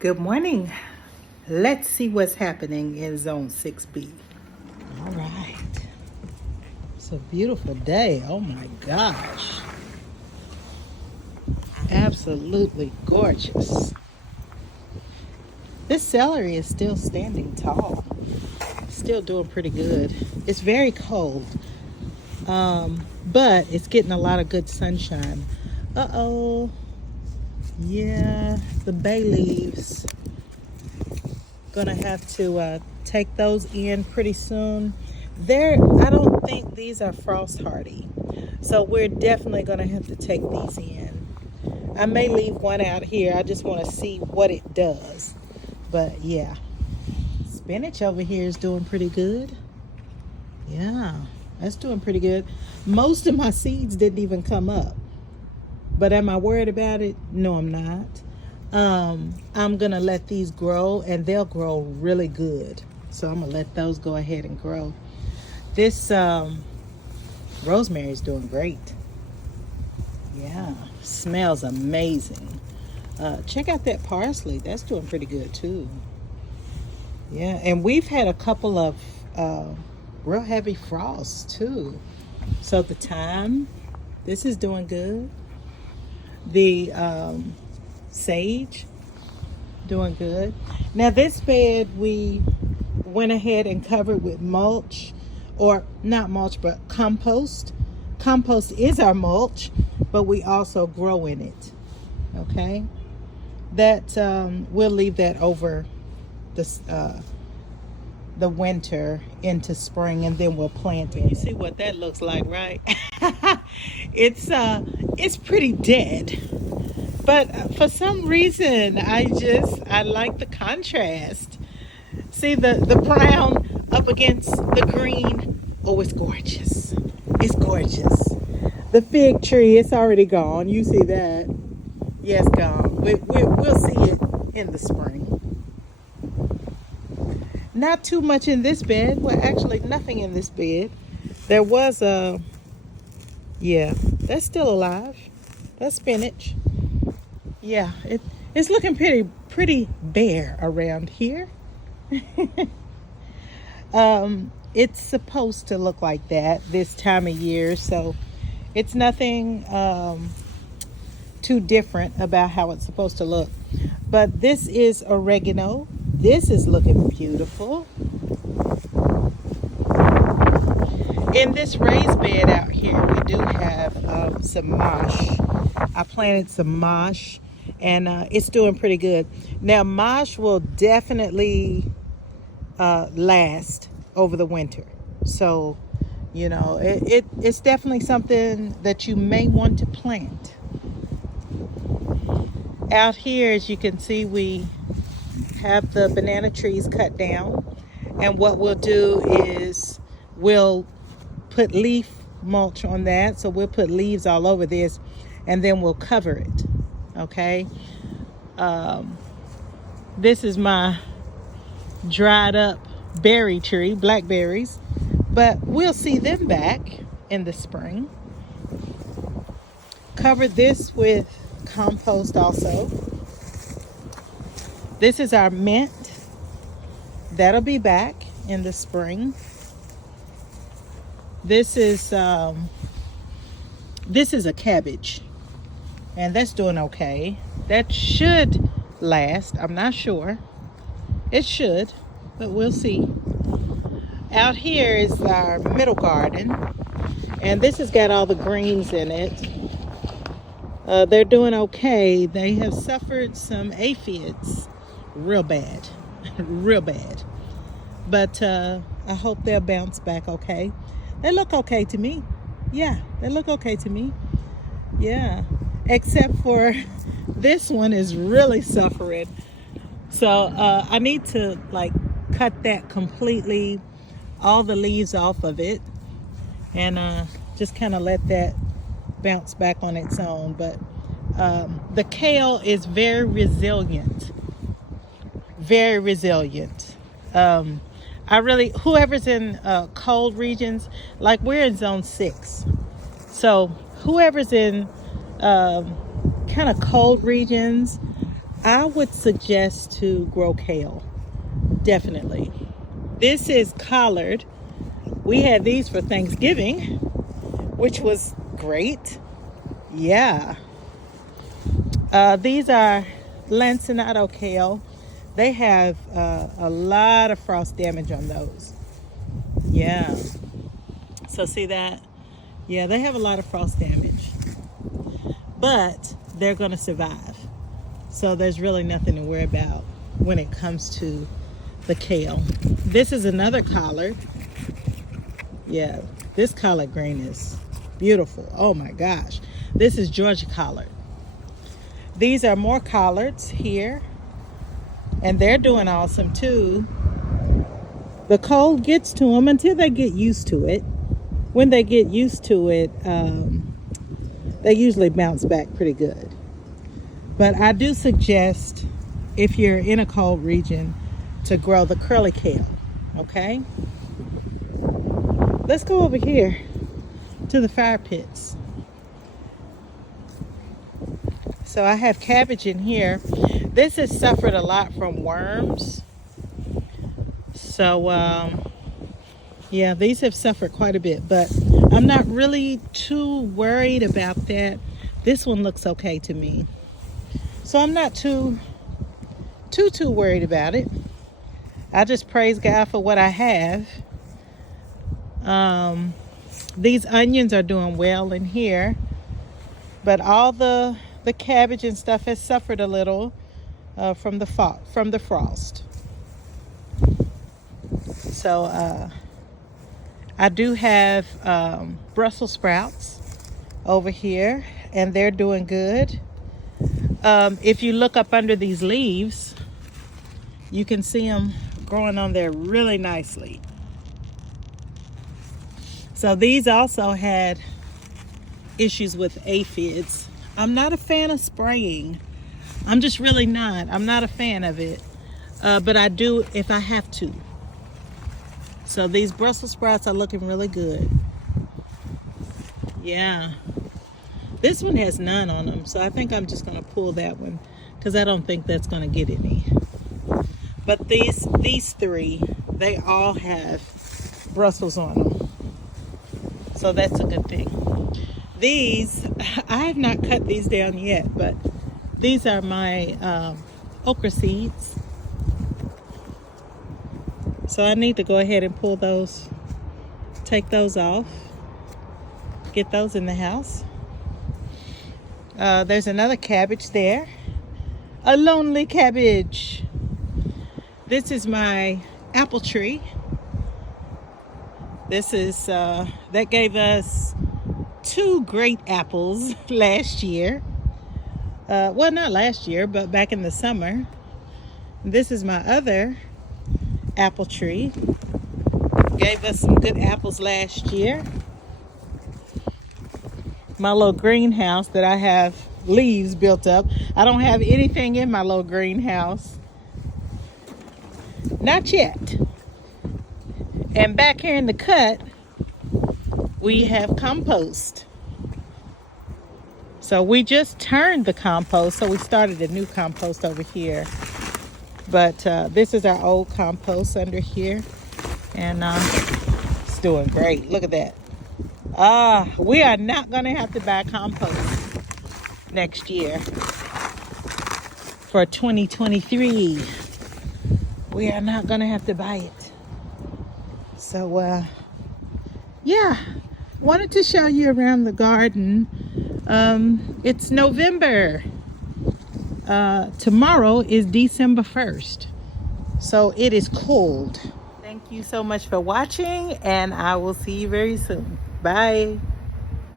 Good morning. Let's see what's happening in Zone 6B. All right. It's a beautiful day. Oh my gosh. Absolutely gorgeous. This celery is still standing tall. Still doing pretty good. It's very cold, but it's getting a lot of good sunshine. Uh-oh. Yeah, the bay leaves. Gonna have to take those in pretty soon. I don't think these are frost hardy, so we're definitely gonna have to take these in. I may leave one out here. I just want to see what it does. But yeah, spinach over here is doing pretty good. Yeah, that's doing pretty good. Most of my seeds didn't even come up, but am I worried about it? No, I'm not. I'm gonna let these grow, and they'll grow really good, so I'm gonna let those go ahead and grow. This rosemary is doing great. Yeah, smells amazing. Check out that parsley. That's doing pretty good too. Yeah, and we've had a couple of real heavy frosts too, so the thyme, this is doing good. The sage, doing good. Now this bed we went ahead and covered with mulch, or not mulch but compost. Compost is our mulch, but we also grow in it. Okay, that we'll leave that over the winter into spring, and then we'll plant it. You see what that looks like, right? It's pretty dead, but for some reason I like the contrast. See the brown up against the green. Oh, it's gorgeous. It's gorgeous. The fig tree, it's already gone. You see that? Yes, gone. We'll see it in the spring. Not too much in this bed. Well, actually nothing in this bed. There was yeah, that's still alive. That's spinach. Yeah, it's looking pretty bare around here. It's supposed to look like that this time of year, so it's nothing too different about how it's supposed to look. But this is oregano. This is looking beautiful. In this raised bed out here, we do have some mosh. I planted some mosh, and it's doing pretty good. Now, mosh will definitely last over the winter. So, you know, it's definitely something that you may want to plant. Out here, as you can see, we have the banana trees cut down, and what we'll do is we'll put leaf mulch on that. So we'll put leaves all over this, and then we'll cover it. Okay, this is my dried up berry tree, blackberries, but we'll see them back in the spring. Cover this with compost also. This is our mint. That'll be back in the spring. This is a cabbage, and that's doing okay. That should last. I'm not sure. It should, but we'll see. Out here is our middle garden, and this has got all the greens in it. They're doing okay. They have suffered some aphids real bad. Real bad, but I hope they'll bounce back okay. They look okay to me. Yeah, they look okay to me. Yeah, except for this one is really suffering. So I need to like cut that completely, all the leaves off of it, and just kind of let that bounce back on its own. But the kale is very resilient. Very resilient. Whoever's in cold regions, like we're in zone 6, so whoever's in kind of cold regions, I would suggest to grow kale. Definitely. This is collard. We had these for Thanksgiving, which was great. Yeah. These are lancenato kale. They have a lot of frost damage on those. Yeah. So see that? Yeah, they have a lot of frost damage. But they're going to survive. So there's really nothing to worry about when it comes to the kale. This is another collard. Yeah, this collard green is beautiful. Oh my gosh. This is Georgia collard. These are more collards here. And they're doing awesome too. The cold gets to them until they get used to it. When they get used to it, they usually bounce back pretty good. But I do suggest, if you're in a cold region, to grow the curly kale, okay? Let's go over here to the fire pits. So I have cabbage in here. This has suffered a lot from worms. So, yeah, these have suffered quite a bit, but I'm not really too worried about that. This one looks okay to me. So I'm not too worried about it. I just praise God for what I have. These onions are doing well in here, but all the cabbage and stuff has suffered a little from the frost. So I do have Brussels sprouts over here, and they're doing good. If you look up under these leaves, you can see them growing on there really nicely. So these also had issues with aphids. I'm not a fan of spraying. I'm just really not. I'm not a fan of it. But I do if I have to. So these Brussels sprouts are looking really good. Yeah. This one has none on them, so I think I'm just going to pull that one because I don't think that's going to get any. But these three, they all have Brussels on them. So that's a good thing. These, I have not cut these down yet, but these are my okra seeds. So I need to go ahead and pull those, take those off, get those in the house. There's another cabbage there. A lonely cabbage. This is my apple tree. This is, that gave us 2 great apples last year. Well, not last year, but back in the summer. This is my other apple tree. Gave us some good apples last year. My little greenhouse that I have leaves built up. I don't have anything in my little greenhouse. Not yet. And back here in the cut, we have compost. So we just turned the compost, so we started a new compost over here. But this is our old compost under here. And it's doing great. Look at that. We are not going to have to buy compost next year for 2023. We are not going to have to buy it. So, yeah, wanted to show you around the garden. It's November. Tomorrow is December 1st. So it is cold. Thank you so much for watching, and I will see you very soon. Bye.